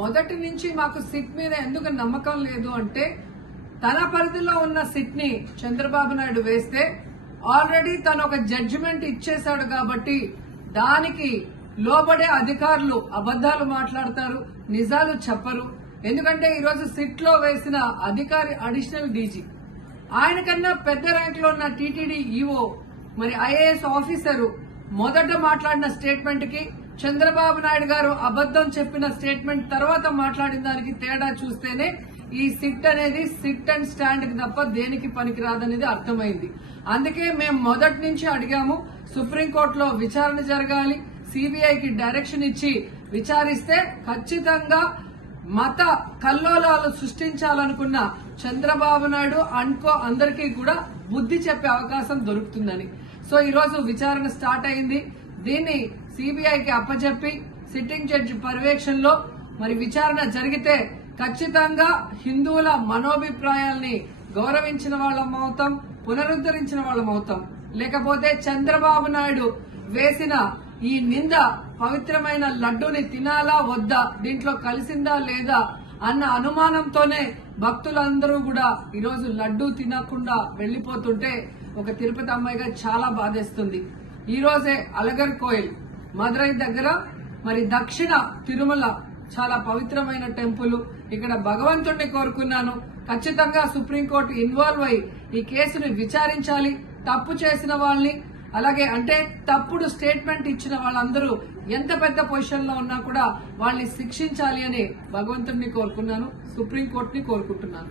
మొదటి నుంచి మాకు సిట్ మీద ఎందుకు నమ్మకం లేదు అంటే తన పరిధిలో ఉన్న సిట్ ని చంద్రబాబు నాయుడు వేస్తే ఆల్రెడీ తను ఒక జడ్జిమెంట్ ఇచ్చేశాడు కాబట్టి దానికి లోబడే అధికారులు అబద్దాలు మాట్లాడతారు, నిజాలు చెప్పరు. ఎందుకంటే ఈరోజు సిట్ లో వేసిన అధికారి అడిషనల్ డీజీ, ఆయన కన్నా పెద్ద ర్యాంక్ లో ఉన్న టీటీడీ ఈఓ మరి ఐఏఎస్ ఆఫీసరు మొదట మాట్లాడిన స్టేట్మెంట్ కి చంద్రబాబు నాయుడు గారు అబద్దం చెప్పిన స్టేట్మెంట్ తర్వాత మాట్లాడిన దానికి తేడా చూస్తేనే ఈ సిట్ అనేది సిట్ అండ్ స్టాండ్ కి తప్ప దేనికి పనికిరాదనేది అర్థమైంది. అందుకే మేము మొదటి నుంచి అడిగాము, సుప్రీంకోర్టులో విచారణ జరగాలి, సిబిఐకి డైరెక్షన్ ఇచ్చి విచారిస్తే ఖచ్చితంగా మత కల్లోలాలు సృష్టించాలనుకున్న చంద్రబాబు నాయుడు అనుకో అందరికీ కూడా బుద్ధి చెప్పే అవకాశం దొరుకుతుందని. సో ఈ రోజు విచారణ స్టార్ట్ అయింది. దీన్ని సిబిఐకి అప్పచెప్పి సిట్టింగ్ జడ్జి పర్యవేక్షణలో మరి విచారణ జరిగితే ఖచ్చితంగా హిందువుల మనోభిప్రాయాల్ని గౌరవించిన వాళ్ళం అవుతాం, పునరుద్ధరించిన వాళ్ళం అవుతాం. లేకపోతే చంద్రబాబు నాయుడు వేసిన ఈ నింద పవిత్రమైన లడ్డూని తినాలా వద్దా, దీంట్లో కలిసిందా లేదా అన్న అనుమానంతోనే భక్తులందరూ కూడా ఈరోజు లడ్డూ తినకుండా వెళ్లిపోతుంటే ఒక తిరుపతి అమ్మాయిగా చాలా బాధేస్తుంది. ఈ రోజే అలగర్ కోయిల్ మదురై దగ్గర మరి దక్షిణ తిరుమల చాలా పవిత్రమైన టెంపుల్. ఇక్కడ భగవంతుడిని కోరుకున్నాను, ఖచ్చితంగా సుప్రీంకోర్టు ఇన్వాల్వ్ అయి ఈ కేసును విచారించాలి. తప్పు చేసిన వాళ్ళని, అలాగే అంటే తప్పుడు స్టేట్మెంట్ ఇచ్చిన వాళ్ళందరూ ఎంత పెద్ద పొజిషన్ లో ఉన్నా కూడా వాళ్ళని శిక్షించాలి అని భగవంతుడిని కోరుకున్నాను, సుప్రీంకోర్టుని కోరుకుంటున్నాను.